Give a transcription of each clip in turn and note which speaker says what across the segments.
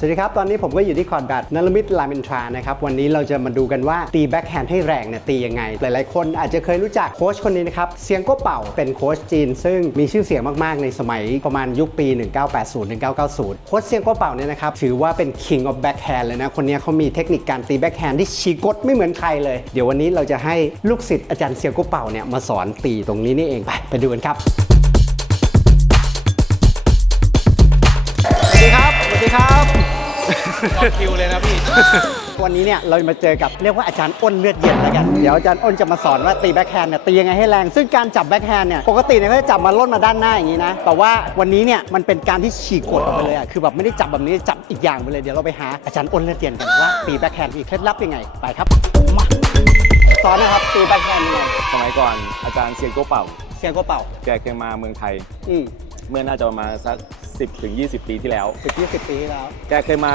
Speaker 1: สวัสดีครับ ตอนนี้ผมก็อยู่ที่คอร์ดแบดนลมิตรรามินทรานะครับ วันนี้เราจะมาดูกันว่าตีแบ็คแฮนด์ให้แรงเนี่ยตียังไง หลายๆ คนอาจจะเคยรู้จักโค้ชคนนี้นะครับเซียงก้เป่าเป็นโค้ชจีน ซึ่งมีชื่อเสียงมาก ๆ ในสมัยประมาณยุคปี 1980-1990 โค้ชเซียงก้เป่าเนี่ยนะครับ ถือว่าเป็น king of backhand เลยนะ คนนี้เขามีเทคนิคการตีแบ็คแฮนด์ที่ฉีกกฎไม่เหมือนใครเลย เดี๋ยววันนี้เราจะให้ลูกศิษย์อาจารย์เซียงก้เป่าเนี่ยมาสอนตีตรงนี้นี่เองไปไปดูกันครับ
Speaker 2: คิวเลยนะพี่
Speaker 1: วันนี้เนี่ยเรามาเจอกับเรียกว่าอาจารย์อ้นเลือดเย็นแล้วกัน เดี๋ยวอาจารย์อ้นจะมาสอนว่าตีแบ็คแฮนด์เนี่ยตียังไงให้แรง ซึ่งการจับแบ็คแฮนด์เนี่ยปกติเนี่ยเขาจะจับมาล่นมาด้านหน้าอย่างนี้นะ แต่ว่าวันนี้เนี่ยมันเป็นการที่ฉีกกฎออกไปเลยอะ คือแบบไม่ได้จับแบบนี้จับอีกอย่างไปเลย เดี๋ยวเราไปหาอาจารย์อ้นเลือดเย็นกันว่าตีแบ็คแฮนด์มีเคล็ดลับยังไง ไปครับ มาสอนนะครับตีแบ็คแฮนด์ยังไง
Speaker 2: สมัยก่อนอาจารย์เซียงโกเป่า
Speaker 1: เสียงก็เป่า
Speaker 2: แกเคยมาเมืองไทย
Speaker 1: อืม
Speaker 2: เมื่อน่าจะประมาณสัก 10 ถึง 20 ปีที่แล้ว
Speaker 1: สิบยี่สิบปีที่แล้ว
Speaker 2: แกเคยมา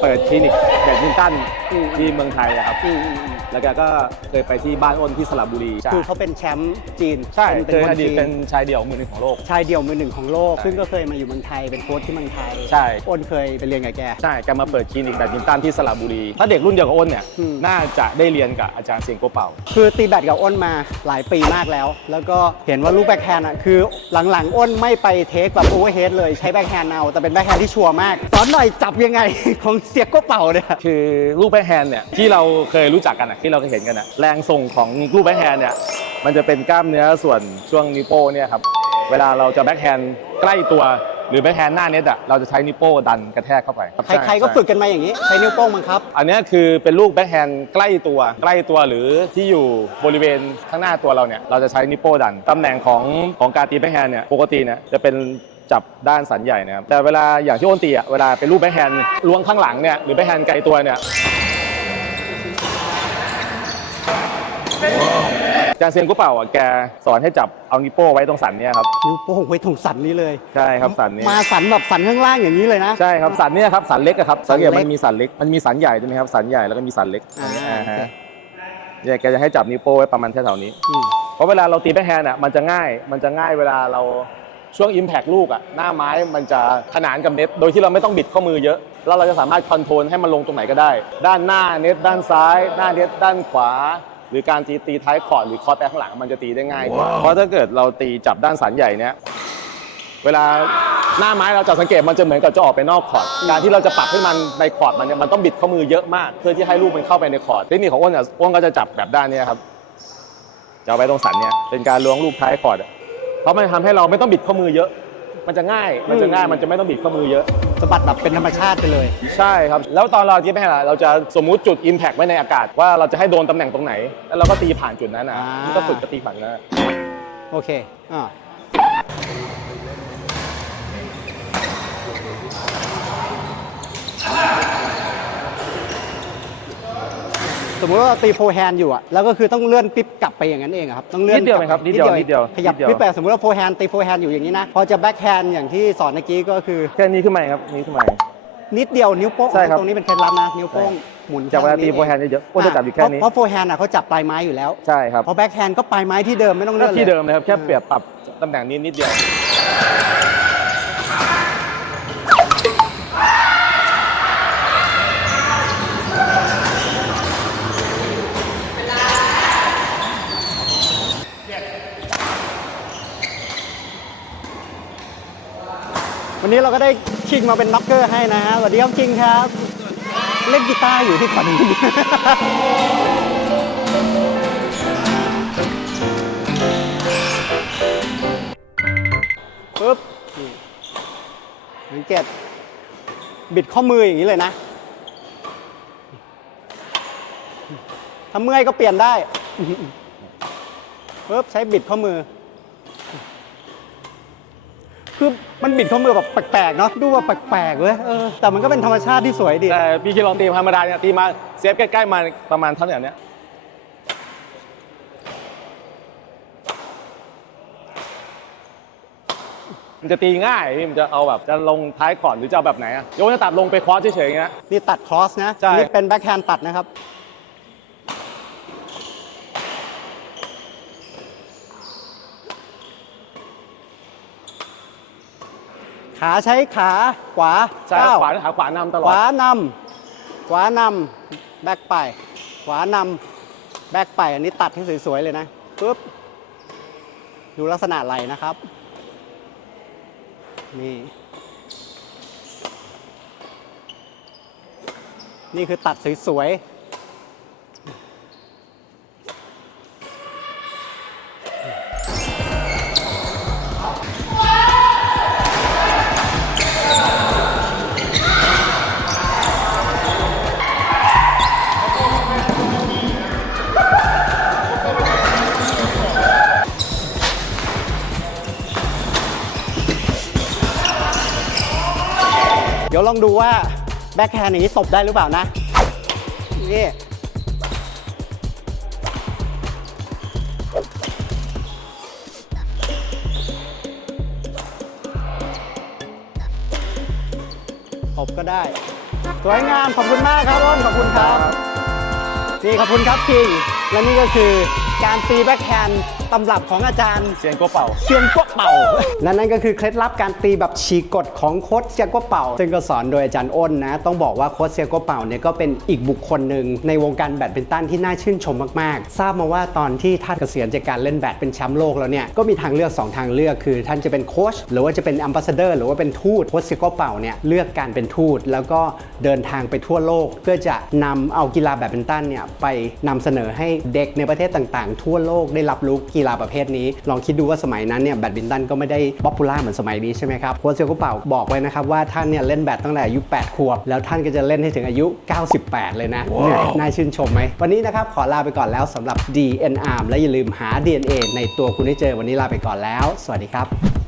Speaker 2: เปิดคลินิกแบดมินตัน
Speaker 1: อืม
Speaker 2: ที่เมืองไทยอะครับ
Speaker 1: อืมอืมอืม
Speaker 2: แล้วแกก็เคยไปที่บ้านอ้นที่สระบุรี
Speaker 1: คือเขาเป็นแชมป์จีน
Speaker 2: ใช่
Speaker 1: ป็น
Speaker 2: เคย
Speaker 1: ค
Speaker 2: อนดีต
Speaker 1: จี
Speaker 2: เป็นชายเดี่ยวมือหนึ่งของโลก
Speaker 1: ชายเดี่ยวมือหนึ่งของโลก
Speaker 2: ใช่
Speaker 1: ซึ่งก็เคยมาอยู่เมืองไทยเป็นโค้ชที่เมืองไทย
Speaker 2: ใช่
Speaker 1: อ้นเคยไปเรียนกับแก
Speaker 2: ใช่แกมาเปิดคลินิกแบดมินตันที่สระบุรี ถ้าเด็กรุ่นเดียวกับอ้นเนี่ย
Speaker 1: อืม
Speaker 2: น่าจะได้เรียนกับอาจารย์เซียงโกเป่า
Speaker 1: คือตีแบดกับอ้นมาหลายปีมากแล้ว แล้วก็เห็นว่าลูกแบ็คแฮนด์อะคือหลังๆ อ้นไม่ไปเทคแบบโอเวอร์เฮดเลยใช้แบ็คแฮนด์เอา แต่เป็นแบ็คแฮนด์ที่ชัวร์มากสอนหน่อยจับยังไง ของเสียกก็เป่าเนี่ย
Speaker 2: คือลูกแบ็คแฮนด์เนี่ยที่เราเคยรู้จักกันอะที่เราเคยเห็นกันอะแรงส่งของลูกแบ็คแฮนด์เนี่ยมันจะเป็นกล้ามเนื้อส่วนช่วงนิ้วโป้งเนี่ยครับเวลาเราจะแบ็คแฮนด์ใกล้ตัวหรือแบ็คแฮนด์หน้าเน็ตอะเราจะใช้นิ้วโป้งดันกระแทกเข้าไป
Speaker 1: ใครๆก็ฝึกกันมาอย่างนี้ ใช้นิ้วโป้งบังคับ
Speaker 2: อันเนี้ยคือเป็นลูกแบ็คแฮนด์ใกล้ตัวใกล้ตัวหรือที่อยู่บริเวณข้างหน้าตัวเราเนี่ยเราจะใช้นิ้วโป้งดันตำแหน่งของของการตีแบ็คแฮนด์เนี่ยปกติเนี่ยจะเป็น จับด้านสันใหญ่นะครับแต่เวลาอย่างที่โอนตีอะเวลาเป็นลูกแบ็คแฮนด์ล้วงข้างหลังเนี่ยหรือแบ็คแฮนด์ไกลตัวเนี่ยอาจารย์เซียนกุเป่าอะแกสอนให้จับเอานิ้วโป้งไว้ตรงสันเนี่ยครับ
Speaker 1: นิ้วโป้งไว้ตรงสันนี้เลย
Speaker 2: ใช่ครับสันนี้
Speaker 1: มาสันแบบสันข้างล่างอย่างนี้เลยนะ
Speaker 2: ใช่ครับสันเนี่ยครับสันเล็กอะครับ
Speaker 1: สั
Speaker 2: สั
Speaker 1: น
Speaker 2: ง
Speaker 1: เล็
Speaker 2: เก
Speaker 1: ก
Speaker 2: ตมันมีสันเล็กมันมีสันใหญ่ใช่ไหมครับสันใหญ่แล้วก็มีสันเล็ก
Speaker 1: อ่า
Speaker 2: อ่าฮะ
Speaker 1: โอเค
Speaker 2: เนี่ยแกจะให้จับนิ้วโป้งไว้ประมาณแถวๆนี้
Speaker 1: อืม
Speaker 2: เพราะเวลาเราตีแบ็คแฮนด์อะมันจะง่ายมันจะง่ายเวลาเรา ช่วงอิมแพ t ลูกอะหน้าไม้มันจะขนานกับเน็ต โดยที่เราไม่ต้องบิดข้อมือเยอะ แล้วเราจะสามารถคอนโทรลให้มันลงตรงไหนก็ได้ ด้านหน้าเน็ตด้านซ้าย หน้าเน็ตด้านขวา หรือการตีตีท้ายคอร์ดหรือคอร์ดไปข้างหลังมันจะตีได้ง่ายกว่าเพราะถ้าเกิดเราตีจับด้านสันใหญ่เนี้ยเวลาหน้าไม้เราจะสังเกตมันจะเหมือนกับจะออกไปนอกคอร์ดการที่เราจะปรับให้มันในคอร์ดมันเนี่ยมันต้องบิดข้อมือเยอะมาก เพื่อที่ให้ลูกมันเข้าไปในคอร์ดเทคนิคของอ้นอะอ้นก็จะจับแบบด้านเนี้ยครับจะเอาไว้ตรงสันเนี่ยเป็นการล้วงลูกท้ายคอร์ดอะ เพราะมันทำให้เราไม่ต้องบิดข้อมือเยอะ มันจะง่าย มันจะง่าย มันจะไม่ต้องบิดข้อมือเยอะ
Speaker 1: สะบัดแบบเป็นธรรมชาติไปเลย
Speaker 2: ใช่ครับ แล้วตอนเราที่แม่ล่ะเราจะสมมุติจุด Impact ไว้ในอากาศว่าเราจะให้โดนตำแหน่งตรงไหน แล้วเราก็ตีผ่านจุดนั้นนะ
Speaker 1: อ่า
Speaker 2: นี่ก็ฝึกจะตีผ่านนะ
Speaker 1: โอเคอ่า สมมติว่าเราตีโฟร์แฮนด์อยู่อะแล้วก็คือต้องเลื่อนปิ๊บกลับไปอย่างนั้นเองอะครับต้องเลื่อน
Speaker 2: นิดเดียวไหมครับ
Speaker 1: กลั
Speaker 2: นิดเดียวนิดเดียว
Speaker 1: ขยับ
Speaker 2: นิดเดียว
Speaker 1: ปิ๊บไปสมมติว่าโฟร์แฮนด์ตีโฟร์แฮนด์อยู่อย่างนี้นะพอจะแบ็คแฮนด์อย่างที่สอนเมื่อกี้ก็คือ
Speaker 2: แค่นี้ขึ้นมาครับนี้ขึ้นมา
Speaker 1: นิดเดียวนิ้วโป้ง
Speaker 2: ใช่ครับ
Speaker 1: ตรงนี้เป็นเคล็ดลับนะนิ้วโป้งหมุน
Speaker 2: จากเวลาตี
Speaker 1: ข้ง
Speaker 2: โฟร์แฮนด์เยอะๆก็จะจับอยู่แค่นี้
Speaker 1: เพราะโฟร์แฮนด์อะเขาจับปลายไม้อยู่แล้ว
Speaker 2: ใช่ครับ
Speaker 1: พอแบ็คแฮนด์ก็ปลายไม้ที่เดิมไม่ต้อง
Speaker 2: ก็
Speaker 1: เลื่อนเลย
Speaker 2: ที่เดิมนะครับแค่เปรียบปรับตำแหน่งนี้นิดเดียว
Speaker 1: วันนี้เราก็ได้คิงมาเป็นน็อกเกอร์ให้นะฮะสวัสดีครับคิงครับ เล่นกีตาร์อยู่ที่ขวัญปึ๊บนี่สังเกตบิดข้อมืออย่างนี้เลยนะ ถ้าเมื่อยก็เปลี่ยนได้ปึ๊บใช้บิดข้อมือ คือมันบิดข้อมือแบบแปลกๆเนาะดูว่าแปลกๆเว้ยเออแต่มันก็เป็นธรรมชาติที่สวยดี
Speaker 2: แต่พี่คิดลองตีธรรมดาเนี่ยตีมาเซฟใกล้ๆมาประมาณเท่าไหร่เนี้ยมันจะตีง่ายพี่มันจะเอาแบบจะลงท้ายคอร์ดหรือจะเอาแบบไหนอะยกจะตัดลงไปคอร์สเฉยๆอย่างเงี้ย
Speaker 1: นี่ตัดครอสนะ
Speaker 2: ใช่
Speaker 1: นี่เป็นแบ็คแฮนด์ตัดนะครับ ขาใช้ขาขวา
Speaker 2: ใช่
Speaker 1: ก้าว
Speaker 2: ขวาขาขวานำตล
Speaker 1: ข
Speaker 2: อด
Speaker 1: วานำขวานำแบ็คไป ขวานำแบ็คไป อันนี้ตัดให้สวยๆเลยนะปุ๊บดูลักษณะไหลนะครับ นี่ นี่คือตัดสวยๆ เดี๋ยวลองดูว่าแบ็คแฮนด์อย่างนี้ตบได้หรือเปล่านะนี่ตบก็ได้ สวยงามขอบคุณมากครับอ้นขอบคุณครับ นี่ขอบคุณครับคิงและนี่ก็คือการตีแบ็คแฮนด์ตำรับของอาจารย์
Speaker 2: เสียงโกเป่า
Speaker 1: เซียงกัวเป่า และนั่นก็คือเคล็ดลับการตีแบบฉีกกฎของโค้ชเซียงกัวเป่า ซึ่งก็สอนโดยอาจารย์อ้นนะ ต้องบอกว่าโค้ชเซียงกัวเป่าเนี่ยก็เป็นอีกบุคคลหนึ่งในวงการแบดมินตันที่น่าชื่นชมมากๆ ทราบมาว่าตอนที่ท่านเกษียณจากการเล่นแบดเป็นแชมป์โลกแล้วเนี่ยก็มีทางเลือก 2 ทางเลือกคือ ท่านจะเป็นโค้ชหรือว่าจะเป็น a อ b บ s สเดอร์หรือว่าเป็นทูตโค้ชเซียงกัวเป่าเนี่ยเลือกการเป็นทูตแล้วก็เดินทางไปทั่วโลก เพื่อจะนำเอากีฬาแบดมินตันเนี่ยไปนำเสนอให้เด็กในประเทศต่างๆ ทั่วโลกได้รับรู้กีฬาประเภทนี้ ลองคิดดูว่าสมัยนั้นเนี่ยแบดมินตันก็ไม่ได้ป๊อปปูล่าเหมือนสมัยนี้ใช่ไหมครับโค้ชเซียโกเป่าบอกไว้นะครับว่าท่านเนี่ยเล่นแบดตั้งแต่อายุ 8 ขวบ แล้วท่านก็จะเล่นให้ถึงอายุ 98 เลยนะเนี่ยน่าชื่นชมไหมวันนี้นะครับขอลาไปก่อนแล้วสำหรับ DNR และอย่าลืมหา DNA ในตัวคุณให้เจอวันนี้ลาไปก่อนแล้ว สวัสดีครับ